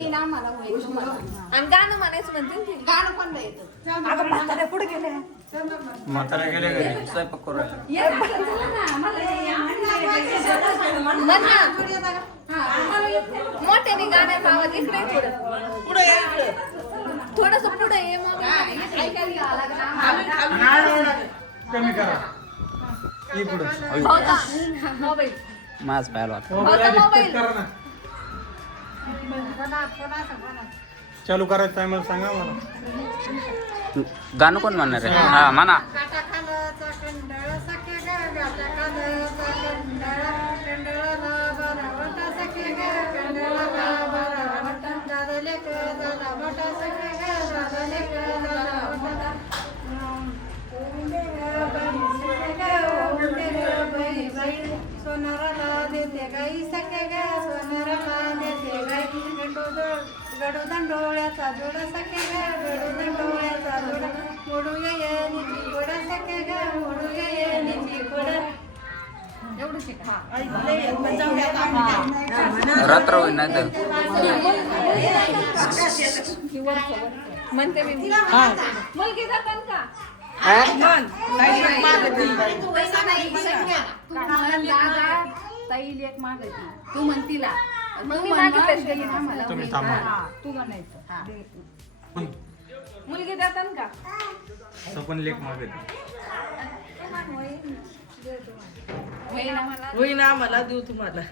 आणि गाणं म्हणायचं म्हणते ते गाणं पण नाही येत. आता म्हाताऱ्या कुठे गेले? म्हाताऱ्या गेले घरी स्वयंपाक करू राहिले. मोठ्याने गाण्याचा आवाज इकडे पुढे थोडस पुढे ये मग कमी करा मोबाईल माझ पाहिला मोबाईल चालू करायचं आहे मला सांगा मला. गाणं कोण म्हणणार आहे? हा म्हणा. सोनाराला देते गाई सखे ग सोनाराला देते गाई गडोदन डोळ्याचा जोड सखे ग गडोदन डोळ्याचा जोड मोडू ये निची गोड सखे ग मोडू ये निची गोड रात्र होईल नाही तर म्हणते मी मुलगी जातात का ताई लेक मागती तू म्हणतीला मग तुम्ही थांबा. तू म्हणायचं मुलगी जातात का सपन लेख मागत होईन आम्हाला देऊ तुम्हाला.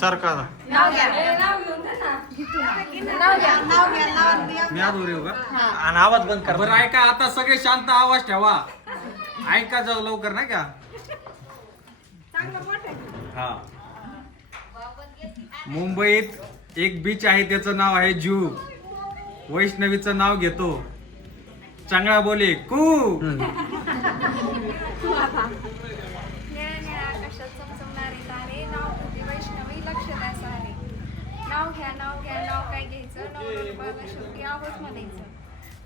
सारखा नाव घ्या मी आधोर येऊ का आणि आवाज बंद कर. बरं ऐका आता सगळे शांत आवाज ठेवा. ऐका जाऊ लवकर नाही का. हा मुंबईत एक बीच आहे त्याचं नाव आहे जुहू. वैष्णवीचं नाव घेतो. चांगला बोले कू. निळ्या निळ्या आकाशात चमचमणारे तारे, नाव होते वैष्णवी, लक्ष द्या सारे. नाव घ्या नाव घ्या नाव काय घ्यायचं, नवरबाला शेवटी आहोत म्हणायचं.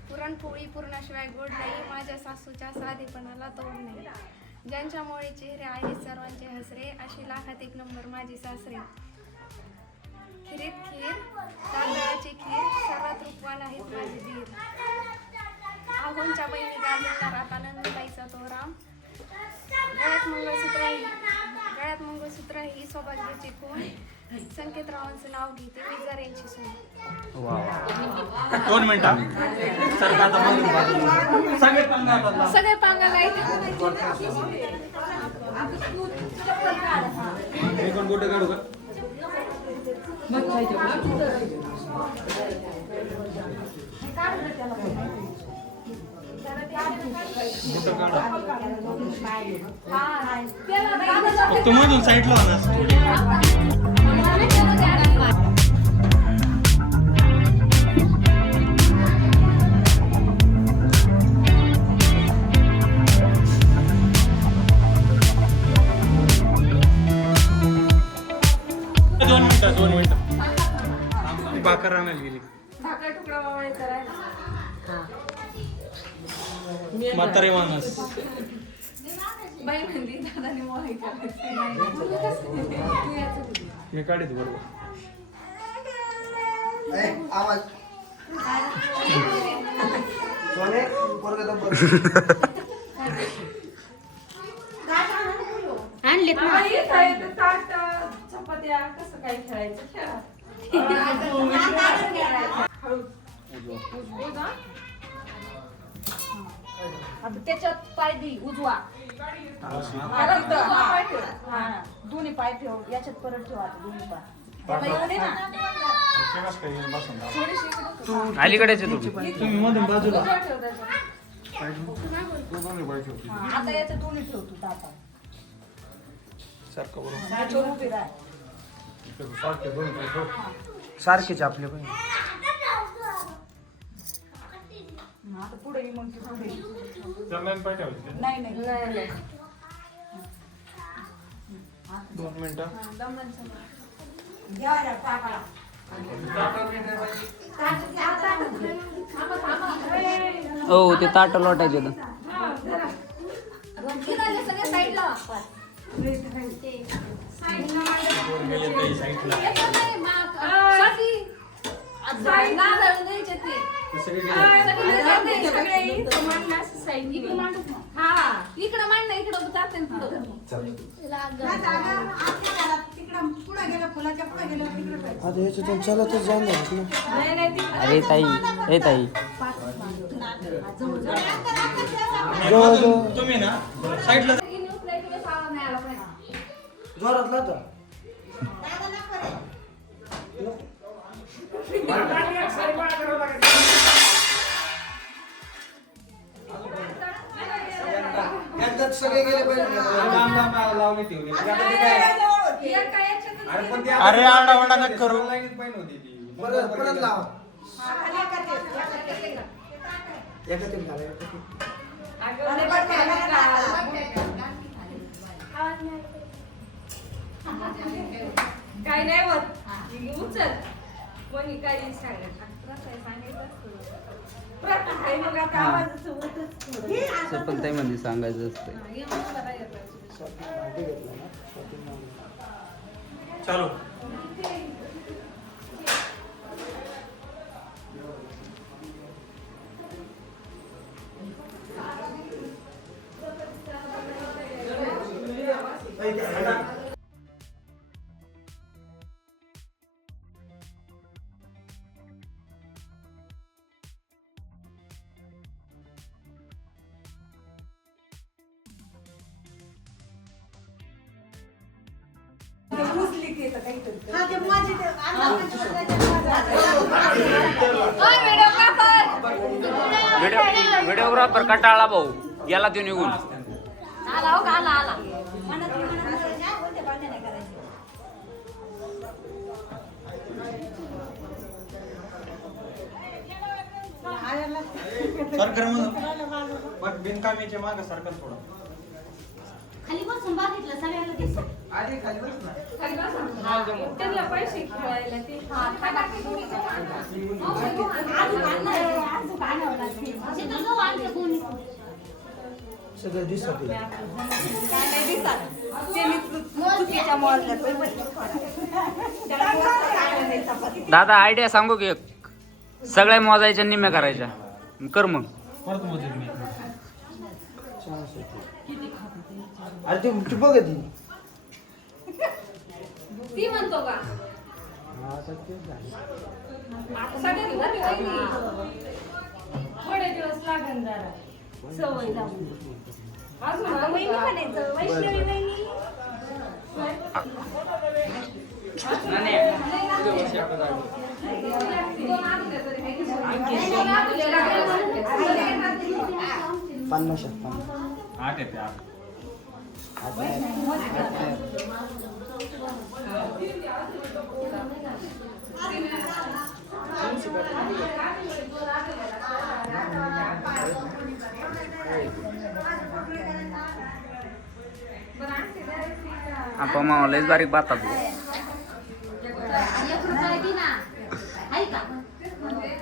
पुरणपोळी पूर्णाशिवाय गोड नाही, माझ्या सासूच्या साधेपणाला तोड नाही. ज्यांच्यामुळे चेहरे आहेत सर्वांचे हसरे, अशी लाखात एक नंबर माझी सासरे. खिरीत खीर तांदळाची खीर, सर्वात रूपवान आहेत माझे धीर. आहोंच्या बहिणी गाजवणार आता नंदताईचा तो राम. गळ्यात मंगळसूत्र ही सौभाग्याची खूण. संकेतरावांचं नाव घेते मी जरेंची सून. 2 मिनिटं सगळे पांगाला मी कोण कुठे काढू का? तू मधून साईडला होणार. 2 मिनिटं ती भाकर आणायला गेली. भाकर तुकडा वावळे करायला. म्हातारे माणूस. बाई म्हणली दादाने मोहाई करायचं. मी काढित बरोबर. आणलेत ना ताट चपात्या कसं काय खेळायचं खेळा. आता त्याच्यात पाय दी उजवा परत पाय ठेव. हा दोन्ही पाय ठेव याच्यात परत ठेव. आता दोन्ही पाय अलीकडेच आहे तुम्ही मधून बाजूला. आता याच्यात दोन्ही ठेव तू ताटा. सारखं बरोबर. त्याच्यावर उभी राह. सारखेच आपले पण. आता पुढे ये मग तू पुढे. नाही नाही 2 मिनिटं. हो ते ताट लोटायचे तर. सगळ्या साईडला इकडं मांड ना इकडं जाते अरे ताई हे ताई तुम्ही ना साईडला सगळे गेले पाहिजे. अरे आरडाओरडा नका करू. परत लावा. काय नाही होत उचल कोणी काही सांगत मग आता आवाज सरपंच मध्ये सांगायचं असतं. चालू. व्हिडिओग्राफर कटाळा भाऊ गेला तो निघून. आला हो का आला आला सरकार म्हणून पण बिनकामीच्या मागं सरकार थोडं खाली बसून बघितलं सगळ्यांना दिसत. आधी खाली बस ना. त्यांना पैसे खेळायला ते शीतल गहू आणते कोणी? सगळं दिसत चुकीच्या मोजल्या दादा आयडिया सांगू की एक? सगळ्या मोजायच्या निम्या करायच्या कर मग. परत मोजेल मी. अरे ती बघ ती ती म्हणतो का सगळ्यात मोठी वहिनी. थोडे दिवस लागेल जरा सवय लावून. अजून वहिनी म्हणायचं वैष्णवी वहिनी. पन्नास 8 येते 8. आपण मामा लयच बारीक बातात. 1 रुपया दे ना. आहे का? 1 रुपया.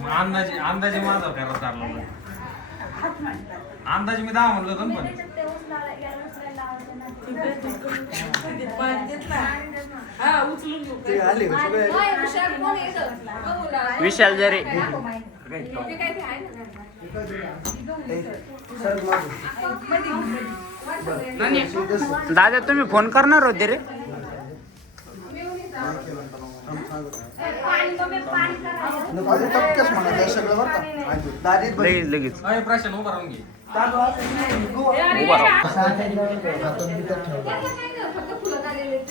मग अंदाजे माझा करा चालला मग. अंदाजे मी 10 म्हणलो होतो ना पण ते आले का सगळे विशाल जरे सर मागं. दादा तुम्ही फोन करणार होते रे. अजून टपकेच म्हणा त्या सगळं बरं का दादीत बघ. लगेच लगेच अरे प्रश्न उभा राहून घे. उभा राहा.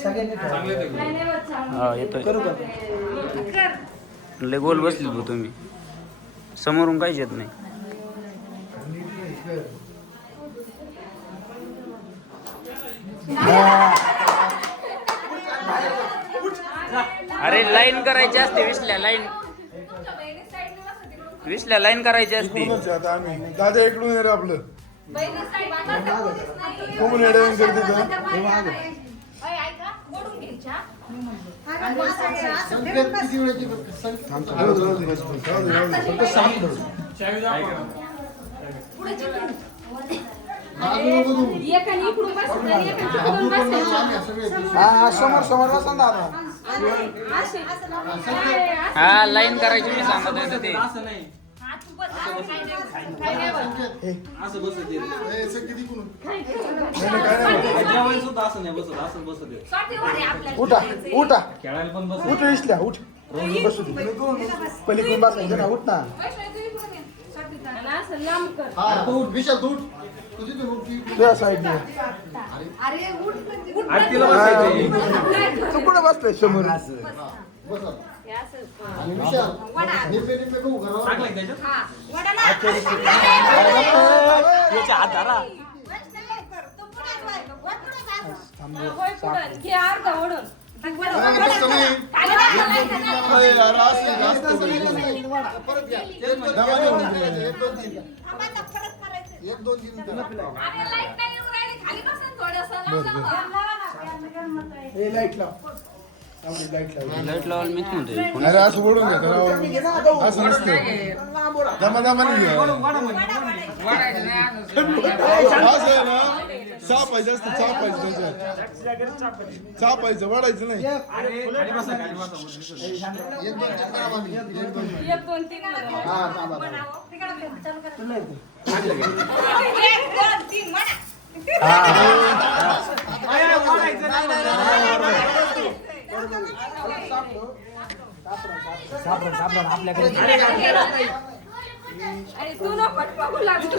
सगळ्यांनी ठेवा. चांगले ते हा येतोय. करू का? लय गोल बसली भाऊ तुम्ही. समोरून काहीच येत नाही. अरे लाईन करायची असते विसल्या लाईन. विसल्या लाईन करायची असते. आता आम्ही दादा इकडून ये रे आपलं कोण येडवून करते तो? किती वेळाची राहू दे, राहू दे, राहू दे, राहू दे. फक्त सांग थोडं. चावी दाखव. एकाने इकडून बसायचं आणि एकाने तिकडून बसायचं. हा समोर समोर बसा ना दादा. हा लाईन करायची मी सांगत होतो ते. असं नाही असं बसत येत. ए, सर किती कोण? जेवायला सुद्धा असं नाही बसत असं बसत येत. उठा उठा खेळायला पण बसत. उठ विसल्या उठ बसू दे. पलीकडून बसायचं ना उठ ना. आणि असं लांब कर. हा तू उठ विशाल तू उठ. तुझ्या साईडने आणि तिला बसायचं. तू कुठं बसतोय समोर हे असं टाकलं का त्याच्यात? होय पुढं. घे अर्धा ओढून. तसं नाही. अरे यार, असं परत घ्या. दमाने होऊन गेलं. एक दोन तीन हे लाईट लाव. लाईट लाव. लाईट लावायला मीच म्हणतोय. अरे असं ओढून घ्या जरा. असं नसतं दमाने घ्या. असं आहे ना चापायचं असतं चापायचं त्याच्यात चापायचं वाढायचं नाही. अरे खाली बसा खाली बसा. एक दोन तीन करा मामी. एक दोन तीन. 1 2 3 हा थांबा तुला येते. सापडा आपल्याकडे. आणि तू ना पटपगू लागतो.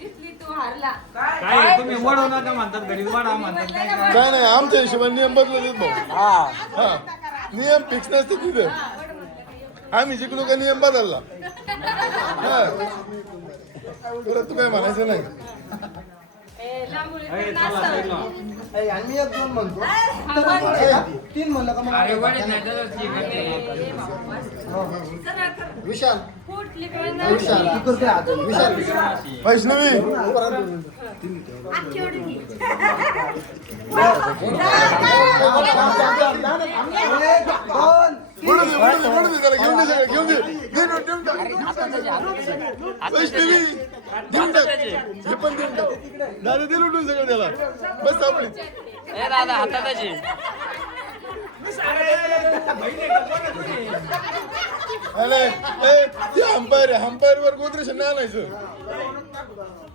जितली तू हारला. काय तुम्ही वडव नका म्हणतात घरी वडा म्हणतात काय काय. काय नाही आमच्या हिशोबाने नियम बदलत भाऊ. हा नियम फिक्स नसते तिथे. आम्ही जिंकलो का नियम बदलला. हा परत तू काय म्हणायचं नाही. आणि मी एक दोन म्हणतो तीन म्हणलं का मग विशाल विशाल तू करते अजून विशाल वैष्णवी म्हणून दे त्याला घेऊन दे सगळं घेऊन दे देऊन टाक वैष्णवी देऊन टाक हे पण देऊन टाक दादा दे लुटून सगळं त्याला बस आपली ए दादा हातात त्याची अरे ते अंपायर आहे अंपायर वर गोदरेश नाही आणायचं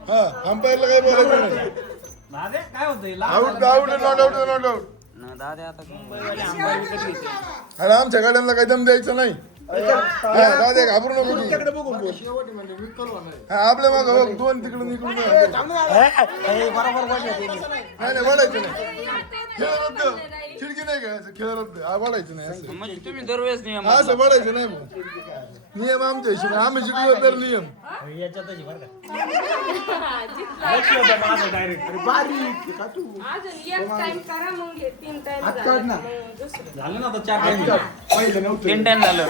हा अंपायरला काही बोलायचं नाही काय होतंय out out not out not out दादा आता अरे आमच्या गाड्यांना काही दम द्यायचं नाही दादा घाबरू नको तू आपल्या मागं बघ दोन तिकडून इकडून नाही नाही वाढायचं नाही खेळ रद्द खिडकी नाही घ्यायचं खेळ रद्द वाढायचं नाही असं म्हणजे तुम्ही दरवेळेस नियम असं वाढायचं नाही भाऊ नियम आमच्या हिशोबाने आम्ही शिकलो तर नियम झालं ना आता 4 टाइम 3 टाइम झालं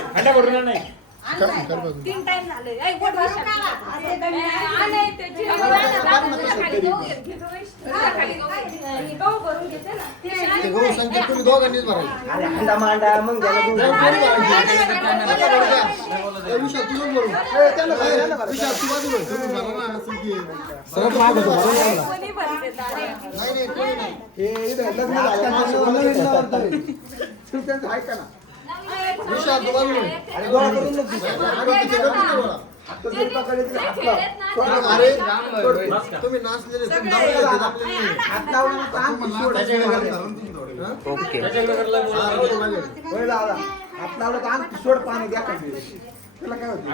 तीन टाइम झाले ऐ, गोड विशाल. गहू भरून घेते ना ते गहू संख्या तुम्ही दोघांनीच भरायची अरे अंडा मांडा मग त्याला विशाल तू नको भरू विशाल तू बाजू भर. तुम्ही भरा ना संख्या सरळ मागं होतो भरून घ्या ना. कोणी भरते दारे. नाही कोणी नाही हे इथं लग्न झालं नवीन नवरदेव आहे. तू त्यांचं ऐका ना विशाल तू बाजू भर. अरे गोळा करून नको आता जर पकडले तर हात लाव. अरे तुम्ही नाचलेले तुम्ही दाबलेले नाही. हात लावला तर अंग सोड. ओके होय दादा हात लावला तर अंग सोड पाणी द्या का त्याला काय होतं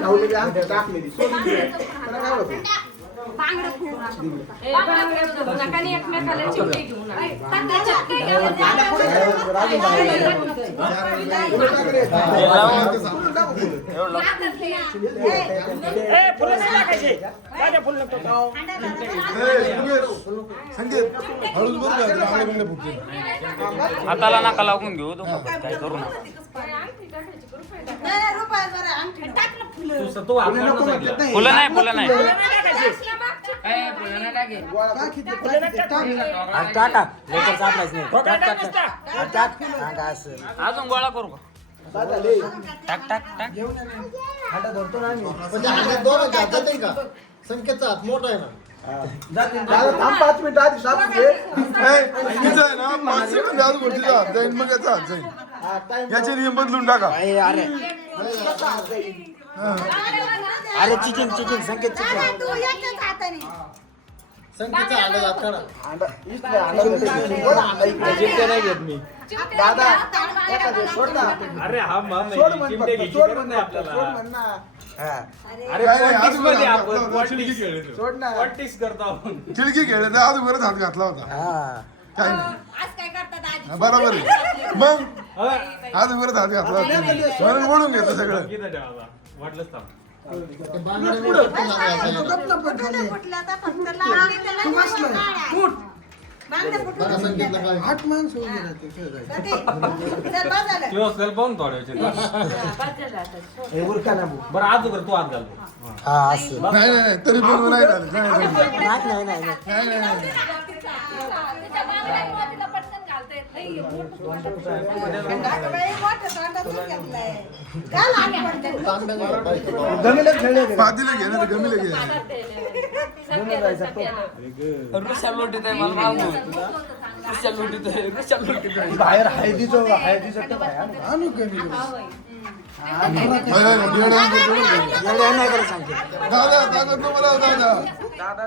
लावलेली अंग टाकलेली सोडून द्या. त्याला काय होतं बांगडं खूप नका आणि एकमेकाला चिमटे घेऊन आले. त्याच्यात काय घ्यावं? संकेत हळूच बरं का बांगडे बिंगडे फुटले हाताला नका लागून घेऊ तो काय करू नका तू आपल्याला नको म्हटलं नाही. फुलं नाही फुलं नाही गोळा किती टाका लवकर सापडायचं नाही टाक अजून गोळा करू का दादा ले टाक टाक टाक हाता धरतो ना आम्ही म्हणजे हातात दोघांच्या हातात नाही का संकेतचा हात मोठा आहे ना दादा थांब 5 मिनिटं आधी सापडून घे. तिचं आहे ना 5 सेकंद आधी गोष्टीचा हात जाईल मग याचा हात जाईल याचे नियम बदलून टाका अरे चिचिंग संकेत संकेतचा हात काढा नाही घेत मी दादा सोड ना अरे हा सोड म्हण सोड म्हण आपल्याला सोड म्हण ना अरे पॉलिटिक्स मध्ये आपण खिडकी खेळले तो. सोड ना पॉलिटिक्स करतो आपण खिडकी खेळले तर अगोदरच हात घातला होता काय नाही आज काय करतात आजी? हा, बरोबर आहे मग अगोदरच हात घातला होता म्हणून ओढून घेतलं सगळं किती ठेवा वाटलंच थांब आठ माणसं किंवा सेल पाहून थोड्या बरं आज कर तू आज घाल नाही नाही तरी पण नाही झालं नाही झालं. गमीला खेळले पातीला घे ना गमीला घे ऋषा लोटीत आहे मला मालूम ऋषा लोटीत आहे ऋषा लोटीत आहे बाहेर हळदीचं टप आहे आणू गमी नाही करत सांगते दादा दादा तुम्हाला दादा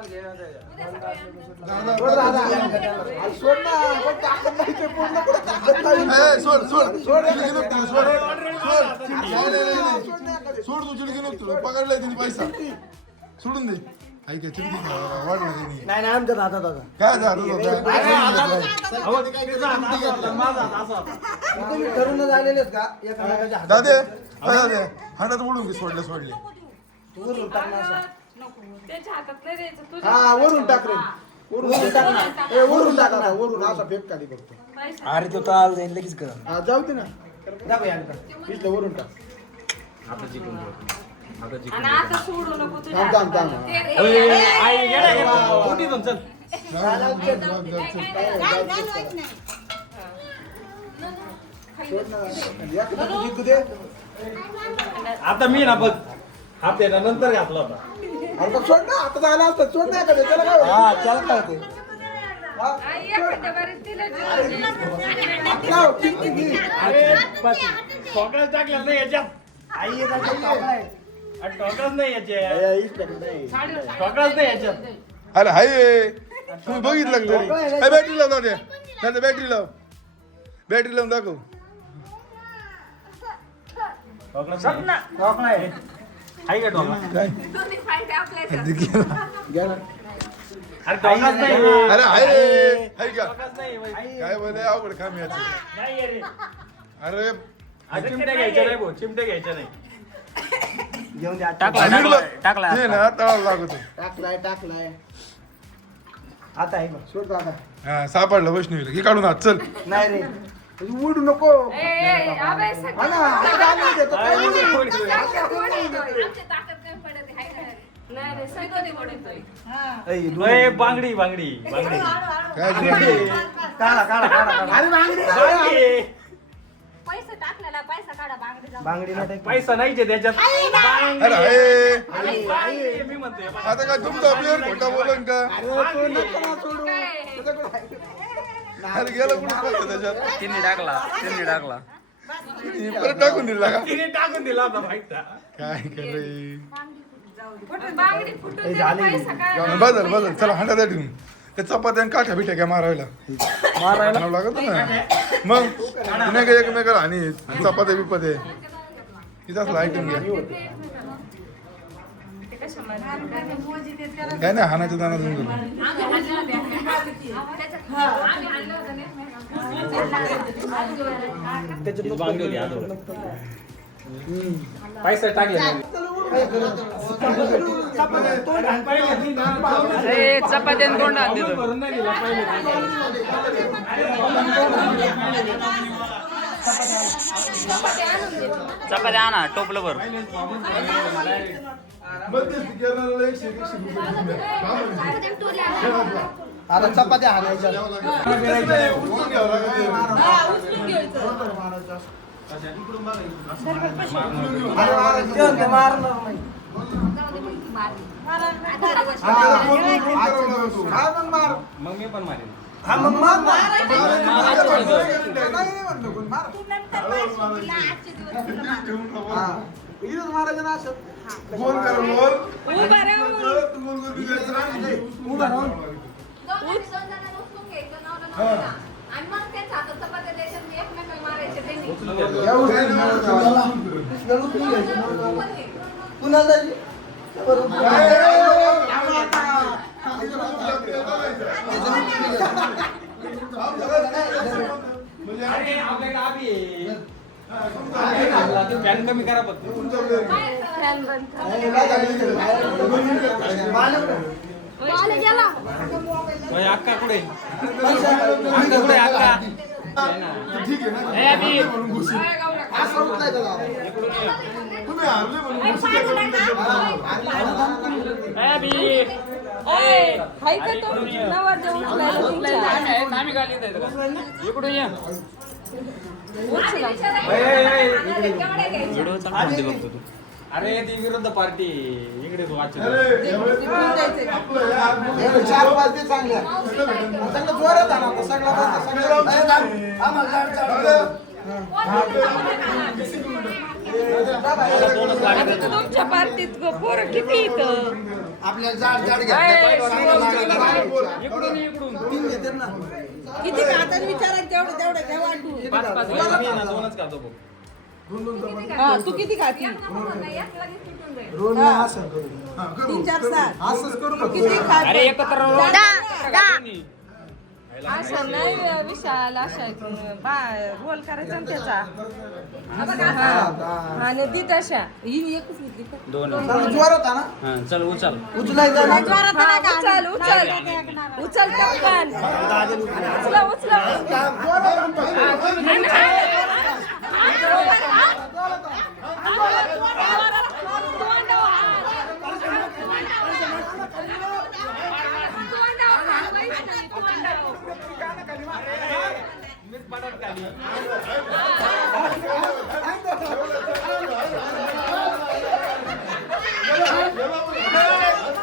सोड ना पण ताकद नाही ते पूर्ण कुठं ताकद नाही सोड सोड सोड खिडकी नको तुला, सोड सोड तू खिडकी नको तुला पकडलाय तिने पैसा सोडून दे ऐक खिडकी वाढणार नाही नाही आमच्या दादा काय झालं तुम्ही ठरूनच आलेलेत का एका दादे दादे हातात ओढून घे सोडले वरून टाक ना असा. त्याच्या हातात नाही द्यायचं हा वरून टाक रे वरून टाक ना ए वरून टाक ना वरून असा फेक खाली बघतो अरे तो ताल जाईल लगेच कर हा जाऊ दे ना दाखव यांना इथलं वरून टाक आता जिंकून जाऊ. आता जिंकून आणि आता सोडू नको तुझ्या थांब थांब थांब जाऊ. ओय, आई गेला गेला. मोठी दोन, चल. सोड ना एकदा जिंकू दे आता मी ना बघ हात आहे ना नंतर घातला होता. अरे पण सोड ना आता जायला असतं सोड नाही का त्याला काय होतं? हा त्याला काय होते आई एखाद्या बारीत तिला जेवण दे. लाव, जिंकू दे. ठोकळच टाकलं नाही याच्यात. आई येतात काय ठोकळच नाही याच्यात. ए, इथं नाही. ठोकळच नाही याच्यात. अरे हाय तुम्ही बघितलं का तरी बॅटरी लाव दादा दादा बॅटरी लाव बॅटरी लावून दाखव ठोकळच नाही. ठोक नाही आहे का ठोकळा? काय दोन्ही फायदे आपल्याच घ्या ना अरे ठोकळच नाही. अरे हाय हाय का ठोकळच नाही. काय बोले अवघड काम याचं नाही रे. अरे चिमट्या घ्यायच्या नाही भाऊ, चिमट्या घ्यायच्या नाही. घेऊन द्या टाकला टाकला ते ना तळाला लागतो टाकलाय आता आहे बघ सोड दादा हा सापडलं वैष्णवीला की काढून हात चल नाही रे उडू नको ए, अबे, हा ना आता देतो काय उडू नको. आमच्या ताकद कमी पडत आहे का नाही? नाही रे सगळं ओढतोय. ओय, बांगडी बांगडी बांगडी. काय काढा काढा काढा अरे बांगडी बांगडी. पैसे टाकलेला पैसा काढा बांगडी जाऊन. बांगडी नाही टाक. पैसा नाहीचे त्याच्यात. बांगडी. अरे हाय बांगडी, मी म्हणतोय आता काय तुमचा प्लेअर खोटा बोलन का तो नको ना सोडू अरे गेला कुठे पैसा त्याच्यात तिने टाकला परत टाकून दिला का तिने टाकून दिला होता माहिती. काय करे बांगडी फुटून दे, पैसा काय? बदल चला हांडा द्या ठेवून ते चपात्या आणि काठ्या बिठ्या काय मारायला मारायला लागत ना मग नाही का एकमेकाला आणि चपात्या बिपात्या इथंच आयटम घ्या काय नाही हानाच्या दाना समजून बांगडी होती आजोबा. पैसा टाकले नाही. अरे चपात्यान तोंड आत देतो. भरून नाही दिला पहिले. चपात्या आणा टोपलं भर आता चपात्या हाणायच्या मारणार नाही मग मी पण मारेन. हा मग मार ना. मारायचं ना असं उभा राहून. उभा राहून दोन जणांना उचलून घ्यायचं नवरा आणि मग त्यांच्या हातात चपात्या द्यायच्या आणि एकमेकाला मारायचे त्यांनी. पुन्हा जायची अरे आपल्याकडे आबी आहे. फॅन कमी करा फक्त. फॅन बंद कर. ओय, अक्का कुठे अक्का कुठे अक्का ए, आबी. असं होत नाही त्याला. ए, आबी. हाय का तो नवरदेव उचलायला तुमच्या? आम्ही गाली द्यायचं का इकडून ये उचला. व्हिडिओ चांगला म्हणते बघतो तू अरे ती विरुद्ध पार्टी इकडे तू वाच. चार पाच ते चांगल्या चांगलं जोरात आणा आता सगळा बंद, सगळं आम्हाला जाड जाड तुमच्या पार्टीत पोरं किती इथं? आपल्याला जाड जाड घ्या इकडून इकडून तीन घेतात ना किती खातात विचारा तेवढं तेवढं घ्या वाटू. पाच पाच मी ना दोनच खातो भाऊ. हा, तू किती खाती? रोल नाही असं करू 3, 4, 7. असंच करू का किती खात? अरे एकत्र अशा नाही विशाल अशा रोल करायचा ना त्याचा आणि ती तशा ही एकच घेतली का? दोन ज्वर होता ना हा, चल उचल उचलायचं ना उचल उचल उचल टपकन उचला उचला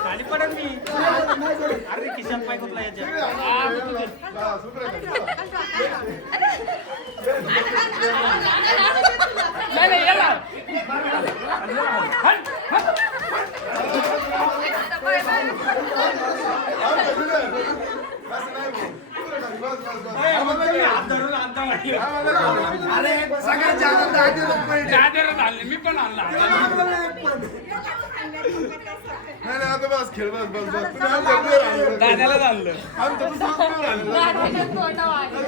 खाली पडत मी अरे किशात पाय कुठला अरे सगळ्यात जास्त मी पण आणला नाही नाही आता बस खेळ बस बस बस तुम्ही आमच्या प्लेअर आणलं. दादाला आणलं आमच्या दुसरं player आणलं.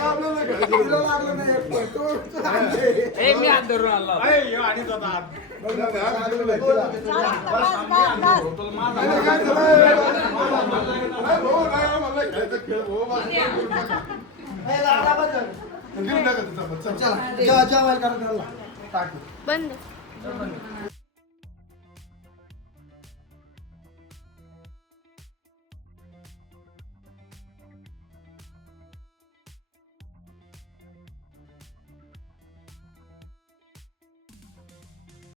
आपल्याला लागलं नाही एक पण. तो आणले. मी हात धरून आणला आणि स्वतः हात. बघ ना, हात धरून नाही. अरे काय झालं? नाही भाऊ, नाही म्हणलं खेळायचं खेळ भाऊ, बस. देऊन टाका तिथं, चल. चला जेवायला करा त्याला टाकू बंद